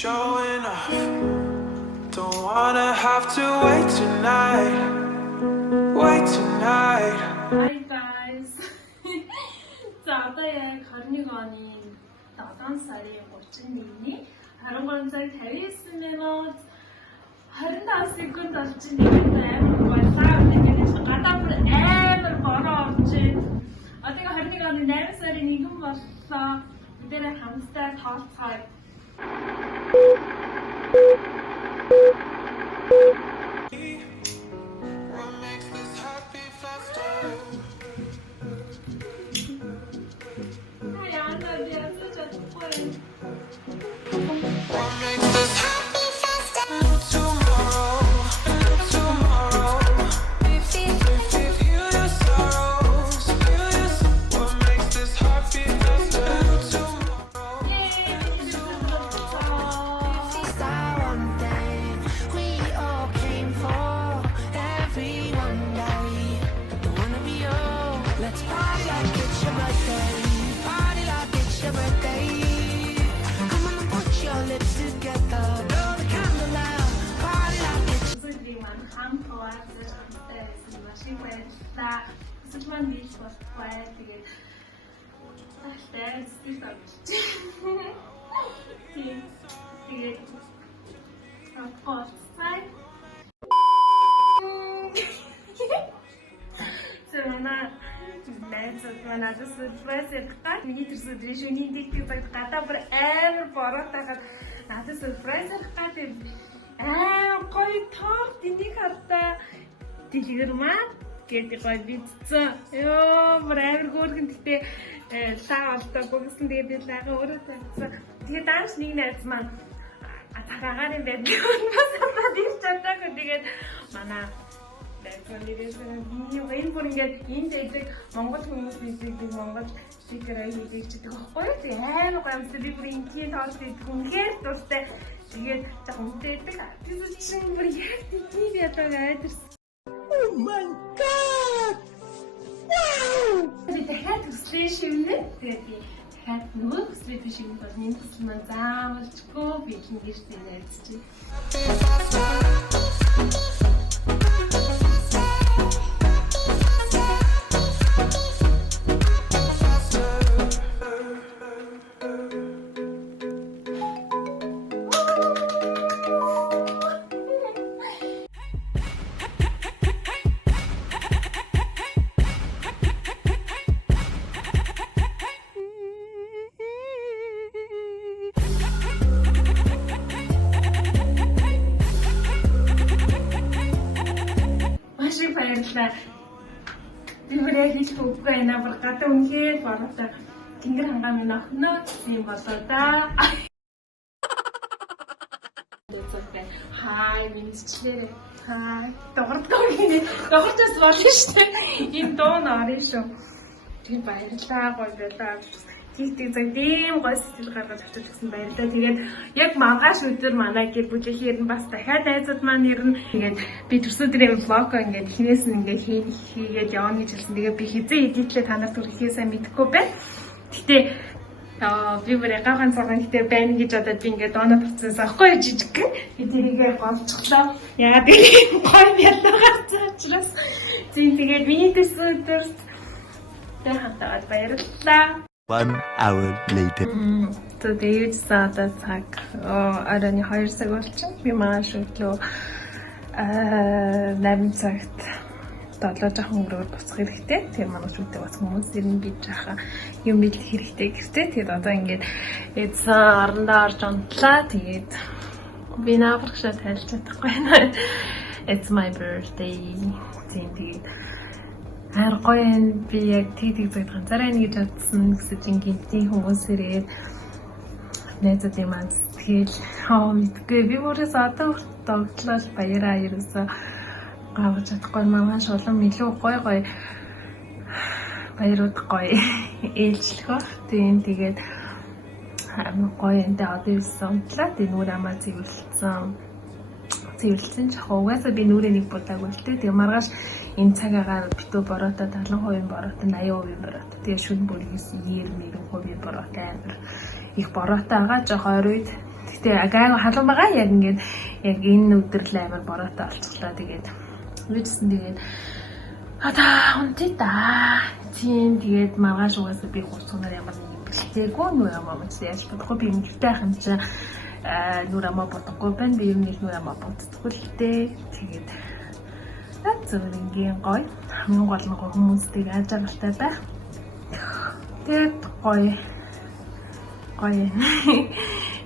showing off. Don't wanna have to wait tonight. Wait tonight. Hi guys. За одоо яг 21 оны 7 сарын 31-ний 13 цаг 59 минут 25 секунд болж байгаа амар байлаа. Тэгээд гадаа бүр амар бороо орж байна. Одоо 21 оны 8 сарын 1 боллоо. Бидэрээ хамтдаа тооцгоё. Сэлман бич болтгой тэгээд тахтай стик авчих. Тэгээд авчихсан. Сэрна надад сюрприз гад миний тэр өдрийн дэйт гадаа бүр амар боротойгоо надад сюрприз гад гоё торт энийг хатаа дэлгэрмаа гэдэг гоё бицсэн. Ёо амар хөөргөн гэхдээ лаа олдоогүй гэсэн тэгээд би лагаа өөрөө тавьсан. Тэгээд дааш нэг найз маань атагаар юм байна. Бас ирж чадаагүй тэгээд манай энэ бүр ингээд энд байдаг Монгол хүмүүс бидэг Монгол стикерээ хийдэг гэдэг байхгүй юу? Тэгээд амар гоё юмс би бүр ингийн тоолт идэх үнэхээр дуртай. Тэгээд жоохон мэдээдэг. Тэр чинь бүр яг тийм ядаг айдэрсэн. Oh my god! Wow! Би дахиад төслөө шивнэ. Тэгээд би дахиад нөгөө төслөө шивнэ бол миний төсөл маань заавалчгүй би гэртээ найзчих. Дивэрээ хийж өгөхгүй энэ бүр гадаа үнхээр бороотой тэнгэр хангаа минь охиноо юм болоо да. Хай миньчлээ. Хай догортос болно шүү дээ. Энэ дуу нарын шүү. Тэр баярлаа гоё байлаа. Тийтээ зөв тийм гоё сэтгэл гаргаж авчиж гисэн баярлаа. Тэгээд яг маргааш өдөр манай гэр бүлийн ирнэ бас дахиад найзууд маань ирнэ. Тэгээд би төрсөдрийн влог ингээд хинээс нь ингээд хийгээд явна гэж хэлсэн. Тэгээд би хизээ эдитлээ та нарт хүрэхээ сайн мэдэхгүй байна. Гэтэ би бүр гайхалтай цагаан гэтээ байна гэж одоо би ингээд доноо процесс авахгүй жижиг. Би тэрийгээ голцглоо. Яа тийм гоё ялгаа гарсан учраас. Тэгээд миний төсөөдөрт тэ хатаад баярлалаа. 1 hour later. Тэгээд сада цаг оройн 2 цаг болчихсон. Би маш өглөө 8 цагт 7 жоохон өрөөр буцах хэрэгтэй. Тэр манай шүтээ бас хүмүүс ирнэ гэж яхаа юм бэлдэх хэрэгтэй гэхтээ. Тэгээд одоо ингээд орондоо орж унтлаа. Тэгээд би нааврагшаа тайлж чадахгүй байна. It's my birthday. Тэгээд гоё энэ би яг тийдэг зүйл ганцаараа нэг гэж бодсон гэсэн чинь гинтийн хүмүүс ирээд найзуудын маань сэтгэл мэдгүй би өөрөөс одоо тогтлол баяраа ерөөсөө гавж чадахгүй маш олон илүү гоё баярууд гоё ээлжлэх баг. Тэгээд гоё энэ одоо юмтлаа тийм нүр амаа цэвэрлсэн ч угаасаа би нүрээ нэг будааг үлдээ. Тэгээ маргааш энэ цагаагаар битүү бороотой 70% бороотой 80% бороотой. Тэгээ шүн бүр 90% бороотой амар их бороотой байгаа жоох ойр үед. Гэтэ агайг халуун байгаа яг ингээд яг энэ өдрөл амар бороотой олцглоо тэгээд үдсэн тэгээд унтий да. Тийм тэгээд маргааш угаасаа би хурцгаар ямар нэг бэлтээгүй нүр амаа мөч яаж бодохгүй би юмтай хам чи нүр амаа бодохгүй байна би юм нэг нүр амаа боддоггүй л дээ. Тэгээд зөвхөн гоё хамгийн гол нь хүмүүстэй яаж агалтай байх. Тэгээд гоё.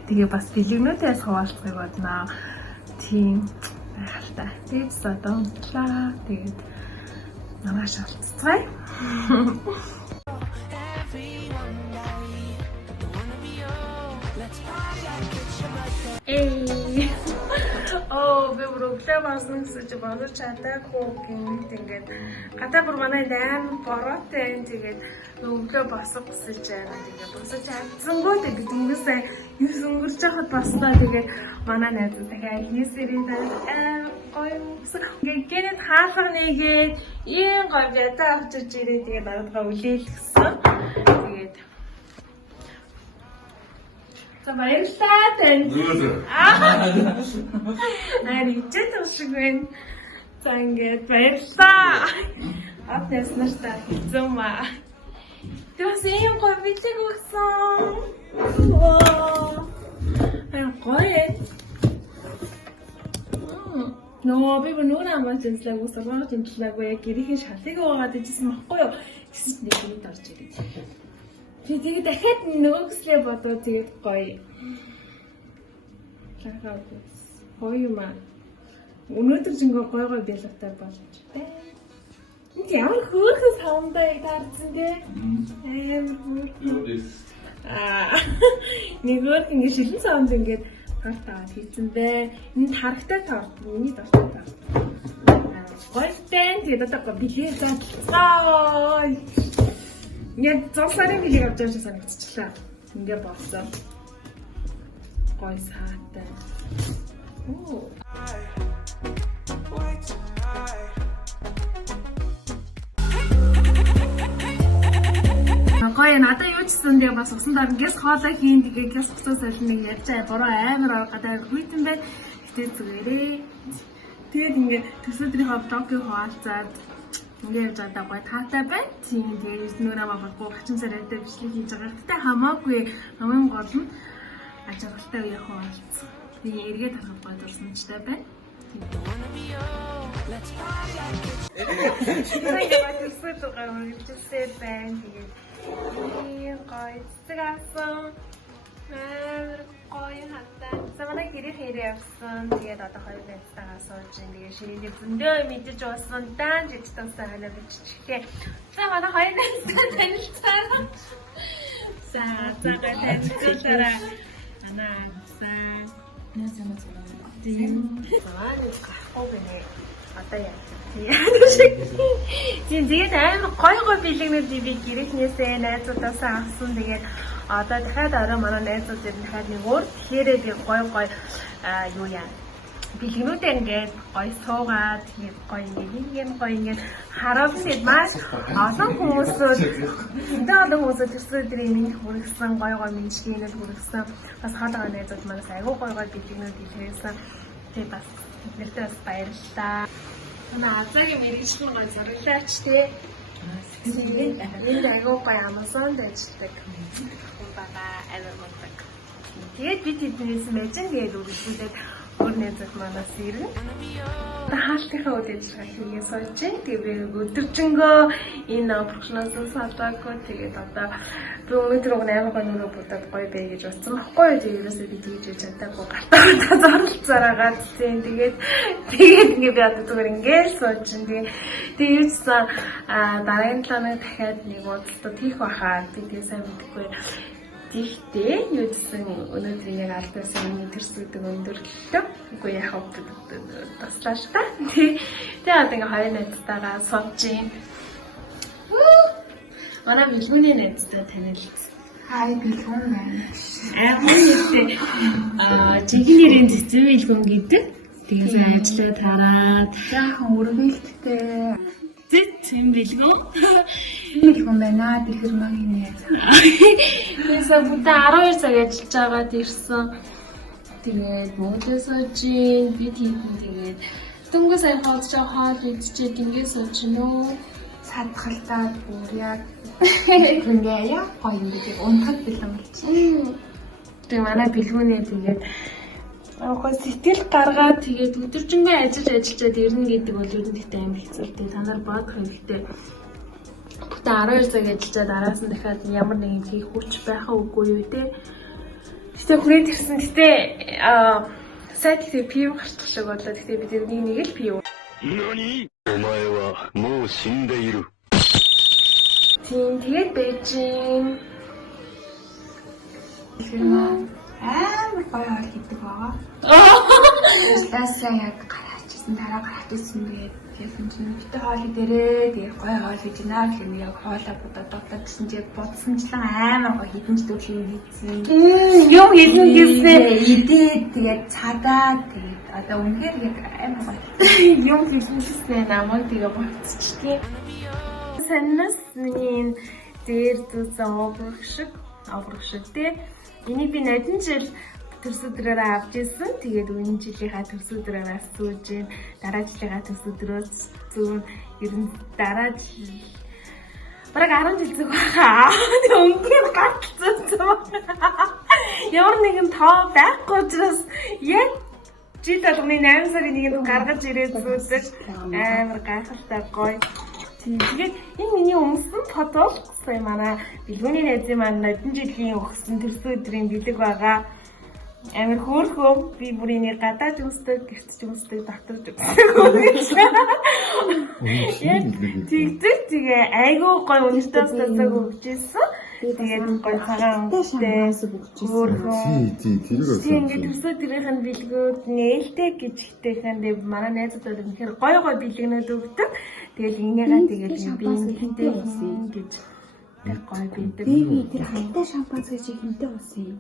Тэгээ бас дэлгэнүүдээс хуваалцахыг бодноо. Тийм байхaltaа. Тэгээд одоо унтлаа. Тэгээд намайг шалтцгаая. Би проблем асна гэж бодож чадаагүй гэнэт ингээд гадаа бүр манай амар бороотой тэгээд өглөө босох хүсэж байна. Тэгээд босож чадсангүй тэгээд ингэсээ юус өнгөрч байхад баснаа тэгээд манай найз дахиад хийсэрийн гоё ингээд хаалга нэгээд ийм гоё ядаа авчиж ирээ тэгээд надад үлээлгсэн. Тэгээд баярлалаа тань. Ичээд усшиг байна. За ингээд баярлалаа. Апнес нартай хэзээ маа. Тэс ийм гоё бэлэг өгсөн. Гоё. Нөө би нүрэ аман зэнслэг усаргаж зэнслэггүй гэрийн шалыг угаад ижсэн баггүй юу. Тэсэж нэг минут орж ирээ. Тэгээд дахиад нөгөөслээ бодоо тэгээд гоё. Гоё юм аа. Өнөөдөр жингээ гоё байлгатай болж байна. Энд ямар хөөрхөн савндаа таарсан те. Амар хөөрхөн. Нэгөр ингэ шилэн савнд ингээд гарт аваад хийсэн бэ. Энд харагтай таард. Миний дортой таард. Гоё тэн тэгээд одоо билээ задлаа. Яг зовсарын билийг авч байгаа санагдчихлаа. Ингээ болсон. Гой саатай. Гоё надад юу ч гэсэн тэгээ бас усан дараа гэс хоолой хийн тэгээ гэс буцаа солино ярьж байгаа бороо амар гадаа хүйтэн байна. Гэтэ зүгээрээ. Тэгээд ингээ төсөөдрийн хавтагийн хуваалцаад ингээд явж байгаа гоё таатай байна. Тийм тэгээд нүрэ махахгүй хачин сарайтай бичлэг хийж байгаа. Гэтэ хамаагүй хамгийн гол нь ажиглалтай үеийн хуваалц. Тэгээ эргээд харах гоё дурсамжтай байна. Тэгээд төсөөд байгаа юм байна. Тэгээд ийм гоё цэцгасан гоё хатаа. Замана гэрээ хэрэг явсан. Тэгээд одоо хоёр байцтайгаа сууж ин тэгээ ширээний зөндөө мэдэж уусан даан гэж тасаа ханаа биччихээ. За манай хоёр байцтай танилцаа. За танилцуулаарай. Анаа сайн. Тийм. Нэг гахгүй гинэ. Одоо яа. Тэгээд амар гоё бэлэгнүүд би гэрээхнээсээ найзуудаасаа авсан. Тэгээд одоо дахиад орой манай найзууд ер нь дахиад нэг өөр тэгэхээр би гоё юу яа. Бэлэгнүүдээ ингээд гоё суугаад тэгээд гоё ингээд гоё ингээд хараад тэгээд маш олон хүмүүсүүд төсөөдрийн минь хүргэсэн гоё мэдлэгийг хүргэсэн. Бас хаалга найзууд манаас айгүй гоё бэлэгнүүд илгээсэн. Тэгээд бас нэртээ бас баярлалаа. Азагийн мэргэжлийн гоё зураглаач тий. Энд айгүй гоё Amazon-д ажилладаг хүн байгаа амар мундаг. Тэгээд бид тэднээс мэжин гээд үргэлжлүүлээд өөр найзууд манаас ирнэ. Хаалтынхаа үйл ажиллагаа хийгээ сууж байна. Тэгээд өдөржингөө энэ профессионалс салбаргүй тэгээд одоо би өнөөдөр амар гоё нүрэ будаад гоё бай гэж бодсон байхгүй юу. Тэгээд ерөөсөө би тэгж хийж чадаагүй гартаа зарлцараагаад тийм тэгээд ингээ би одоо зүгээр ингээл сууж байна. Тэгээд юу ч сан дараагийн 7 хоног дахиад нэг уудалтад хийх байхаа би тэгээ сайн мэдэхгүй. Тэгтээ юу гэсэн өнөөдөр яг альтаас миний төрсөйдөг өндөрлөлтөө үгүй яхав таслааш та. Тэгээ одоо ингээ хоёр найзтайгаа сууж байна. Манай бэлгүүний найзтай танилцсан. Хай бэлгүүн байна. Жинхэнэ нэрийн цэцэн бэлгүүн гэдэг. Тэгээд ажиллаа тараад Яахан өргөлттэй. цэцэн бэлгүүн. Бэлгүүн байна. Тэгэхэр магийн яа. Тэсээ бүтэн 12 цаг ажиллаж байгаад ирсэн. Тэгээд модоо сууж гин би тийм тэгээд дөнгөс сайн хоолж хоол идчихээд ингээд сууж нөө Садхалтаад бүр яг ингээ яа гоё юм гэдэг унтахад бэлэн болчихсон. Тэгээ манай бэлгүүнээ тэгээд аахаа сэтгэл гаргаад тэгээд өдөржингөө ажиллаад ирнэ гэдэг бол ер нь ихтэй амар хэцүү. Тэгээд та нар бодох хэрэгтэй. Бүтэн 12 цаг ажиллаад араас нь дахиад ямар нэгэн хийх хүч байхаа үгүй юу те. Гэтэ хүрээд ирсэн. Гэтэ сайд ихтэй пив гарчих шиг болоо. Гэтэ бид нэг л пив. Нани? お前はもう死んでいる。 Тийм тэгээд Бээжин Амар гоё хоол хийдэг байгаа. Яасаа яг гараачсан дараа гараад ирсэн тэгээд хэлсэн чинь битээ хоол идэрээ тэгээд гоё хоол хийж байна гэх юм яг хоолоо бодсон чинь бодсончлан амар гоё хідэн ч төрлийн хийсэн. юм хийсэн гэсэн Идээд тэгээд цадаа тэгээд одоо үнэхээр яг амар гоё юм хийсэн намайг тэгээ бодчихлээ. Саннаас миний дээр зүсэн аврах шиг тий. Энийг би нодон жил төрсөдрөөр авч ирсэн. Тэгээд өмнө жилийнхаа төрсөдрөөр асууж гин дараа жилийнхаа төрсөдрөөс зүүн ер нь дараа жил бараг 10 жил зүг байгаа. Өнгөөр гартцсан. Ямар нэгэн тоо байхгүй учраас яг жил болгоны 8 сарын 1-нд гаргаж ирээд зүсэж амар гайхалтай гоё. Тэгээд энэ миний өмсөн фото сая манай бэлгүүний найзын маань нодон жилийн өгсөн төрсөн өдрийн бэлэг байгаа. Амар хөөрхөө би бүр энийг гадаад үздэг, гэрт ч үздэг, доторч үздэг. Тэгдэг тэгээ айгүй гой өнөртөөс тасаг өгчээсэн. Тэгээд гой цагаан өнгөтэй хөөрхөө. Тийм ингээд төрсөн өдрийнх нь бэлгүүд нээлттэй гэж хитээхэн манай найзууд үнэхээр гой бэлгэнүүд өгдөг. Тэгэл энийгээ тэгэл би хинтэй хийсэн гэж гой бидэг. Би тэр хальтаа шампанс гэж хинтэй болсон юм.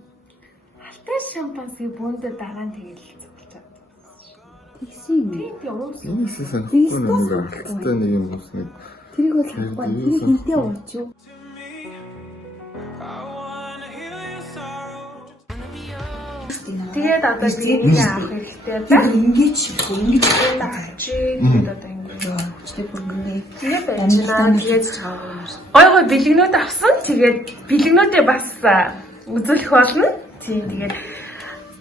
Хальтаа шампансыг бөөндө дараа нь тэгэл зөвлөж. Тэгсэн юм. Би уус. Энэсээ санахгүй нэг хальтаа нэг юм усныг. Тэрийг бол хахгүй. Тэр хинтэй ууч юу? I wanna heal your sorrow. Тэгээд одоо би авах хэрэгтэй байна. Ингэж Тэгээд авчи тэгээд одоо ингэж. Тэгээд байна. Тэгээд гой бэлгэнүүд авсан. Тэгээд бэлгэнүүдээ бас үзүүлэх болно. Тийм тэгээд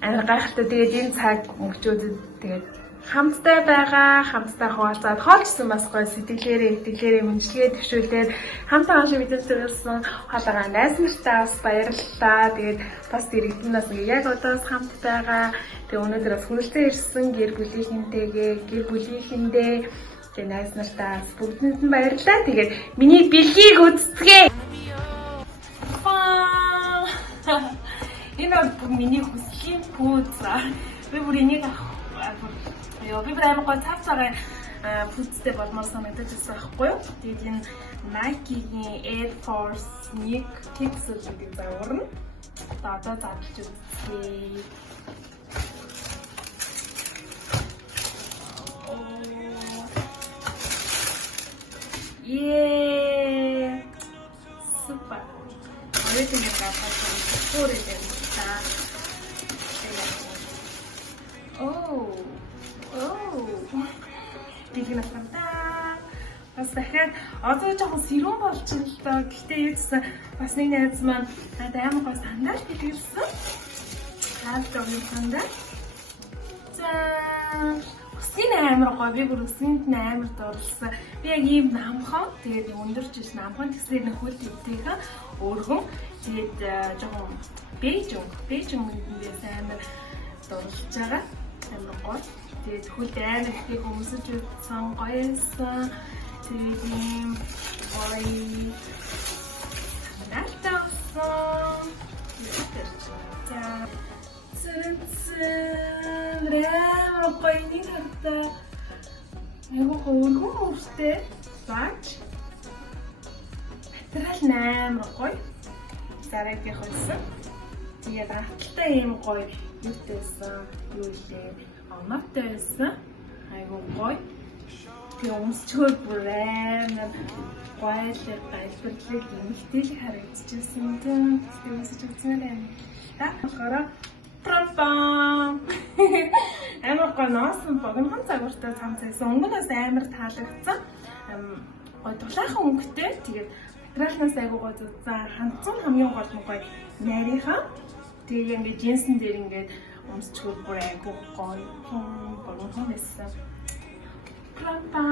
амар гайхалтай. Тэгээд энэ цаг мөчүүдэд тэгээд хамттай байгаа, хамттай хуваалцаад хоолчсон бас гоё сэтгэлээрээ мэмжлэгээ төвшүүлээд хамтаа хашаа бидээс төрүүлсэн хоолойгоо найз нартаа бас баярлалаа. Тэгээд бас иргэднээс яг одоос хамт байгаа. Тэгээд өнөөдөр бас хүрэлцэн ирсэн гэр бүлийнхэндээ тэгээд найз нартаа бүгдэнд нь баярлалаа. Тэгээд миний бэлгийг үзтгээ. Энэ бол миний хүслийн пүүз. Би бүр энийг би амар гоо цаавцаагаа пүүзтэй болмоор санагдаж байсан байхгүй юу? Тэгээд энэ Nike-ийн Air Force 1 Kicks гэдэг загварна. Одоо задлж үзье. Супер. Өөрөөр хэлбэл Бэлгэн авсан. Бас дахиад одоо жоохон сэрүүн болчихлоо л доо. Гэхдээ юу гэсэн бас нэг найз маань амар гоо сандал хэлсэн. Хаалт өгсөн. За үсгийн амар гоо би бүр үсгэнд амар дурлсан. Би яг ийм намхан тэгээд өндөрч иш намхан гэснээр нөхөд өвтэйхэн өөргөн тэгээд жоохон бэйжинг үндээс амар дурлж байгаа. Амар гоо. Тэгээд хөл амар ихийг өмсөж үзсэн гоёсэн. Тэгээд ийм гоё наалтсан. Рэм гоё нэртэй. Айгуу хөөргөн өвстэй. Баач. Материал амар гоё. Зарайг хөлсөн. Тэгээд ахалтай ийм гоё юутэйсэн. Юу илээ. Оноотой байсан. Айгуу гоё. Тэгээ өмсчгөө бүр амар гоёлэр баярлалыг эмхтэл харагдчихсан тийм. Тэгээ өмсч үзмээр байна. Та болохоор прапам Амар гоо ноосон богинохон загвартай цам цайсан. Өнгөнөөс амар таалагдсан. Гой дулаахан өнгөтэй. Тэгээд материалнаас айгуу гой зузаан. Хандсан хамгийн гол нь гой найрынхаа. Тэгээд ингээд джинсэн дээр ингээд өмсчгөл бүр айгуу гоё. Богинохон байсан. Папа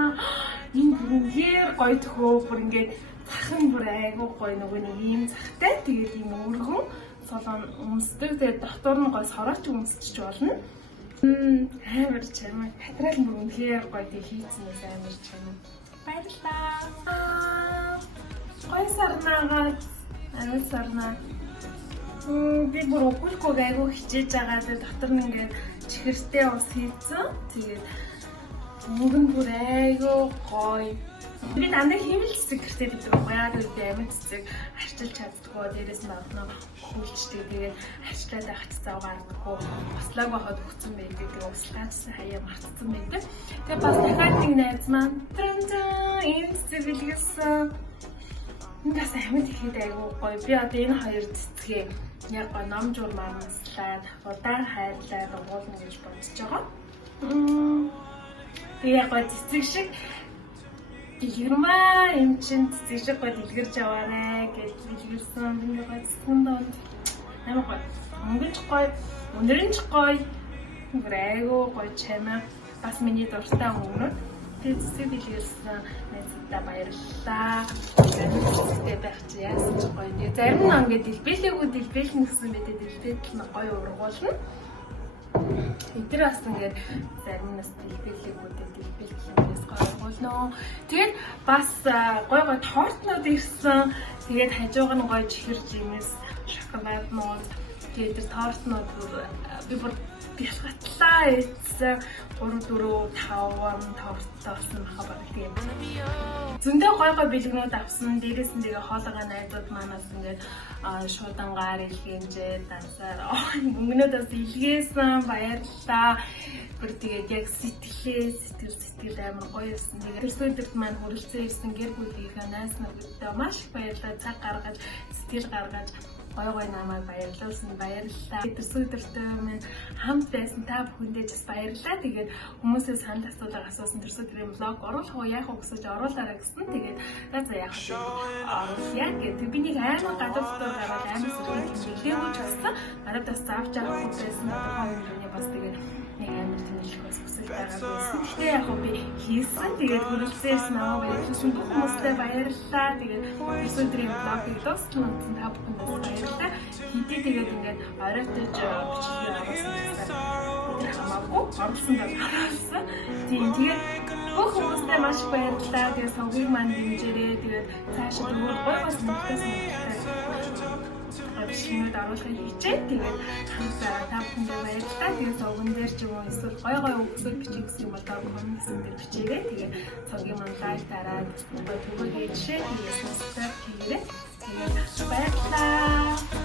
энэ бүрээр гоё төхөө бүр ингээд цахан бүр айгуу гоё нөгөө нэг ийм цахтай. Тэгээд ийм өргөн солон өмсдөг. Тэгээд дотор нь гоё сорооч өмсчих болно. Амар чамаа. Хатрал бүр үнэхээр гоё тий хийцнээс амар чамаа. Баярлалаа. Гоё сарнаагаад амар сарнаа. Би бүр өгүүлэхгүй айгуу хичээж байгаа. Тэгээд дотор нь ингээд чихэртэй ус хийцэн. Тэгээд мөнгөн бүр айгуу гоё. Би дандаа хэмэл цэцэг гэртээ бидэг яагаад гэвэл амьд цэцэг арчилж чаддгүй дээрээс нь авнаа хүүлчтэй тэгээд арчлаад авах цэцэг гаргадаггүй бослог байхад өгсөн байдаг тэгээд услаачсан хаяа мартсан байдаг. Тэгээд бас дахиад нэг найз маань энэ цэцэг билгэлсэн. Ингээс амьд ихэд айгуу гоё. Би одоо энэ хоёр цэцгээ яг гоё ном журмаар маслаад удаан хайрлаад уулна гэж бодож байгаа. Тэгээд гоё цэцэг шиг Игэрмаа юм чин цэцэг шиг гоё дэлгэрж аваарэ гэж билгэрсэн. Би гоё цэцгэнд амар гоё. Өнгөж гоё, өнөрөнч гоё. Бүр айгуу гоё чамаа. Бас миний дуртай өнгөнүүд. Тэгээд цэцэг билгэрсэн. Найзтай баярлалаа. Цэцэгтэй байх чи яасан ч гоё. Тэгээд зарим нь ингээд дэлбэлээгүй дэлбэлэн гэсэн мэдээ дэлбэлт нь гоё ургуулна. Эдгээр бас ингээд зарим нас дэлбэлээгүй дэлбэлээс гоё ургуулно. Тэгээд бас гоё гоё тортнууд ирсэн. Тэгээд хажууг нь гоё чихэр жимс, шоколад нууд. Тэгээд тэр тортнууд би бүр бэлгатлаа эцсэн 3 4 5 тортоос нь хабар тийм. Зөндөө гоё гоё бэлгэнүүд авсан. Дээрээс нь тэгээ хоолойгоо найзууд манаас ингээд шуудангаар илгэнжээ дансаар мөнгнөөдөөс илгээсэн баярлалаа. Бүр тэгээд яг сэтгэл амар гоё байсан. Тэгээд өсвөдөрт маань хүрэлцэн ирсэн гэр бүлийнхээ найз нөхөдөө маш их баярлалаа. Цаг гаргаж сэтгэл гаргаж гоё намайг баярлуулсан баярлалаа. Өсвөдөртөө минь хамт байсан та бүхэндээ бас баярлалаа. Тэгээд хүмүүсээс санал асуулга асуусан өсвөдрийн блог оруулах уу яах уу гэсэж оруулаарай гэсэн. Тэгээд за яах вэ? Оруулъя гэдэг. Би нэг аймаг гадуур дотор гараад аймаг сүргийн нэлээгүй ч болсон. Надад бас заавч авах байсан. Одоогийн бас тэгээд нэг амар тэмүүлэх бас хүсэл байгаа байсан. Тэгээ яг би хийсэн. Тэгээд хүрэлцээс намайг баярлуулсан бүх хүмүүстээ баярлалаа. Тэгээд өсвөдрийн блогыг дуусгасан та бүхэндээ баярлалаа. Хэдий тэгээд ингээд оройтож бичлэгээ оруулсан хамаагүй оруулсан даа хараасан. Тэгээд бүх хүмүүстээ маш их баярлалаа. Тэгээд сувгийг маань дэмжээрэй. Тэгээд цаашаа өөр гоё бас мэдээс шинүүд оруулахыг хичээ. Тэгээд хамтдаа та бүхэндээ баярлалаа. Тэгээд цогон дээр ч юм уу эсвэл гоё өгсөд бичих гэсэн юм бол комментсэн дээр бичээрэй. Тэгээд цогийн маань лайк дараад гоё түгээг шеэр хийсэн subscribe хийгээрэй. Тэгээд баярлалаа.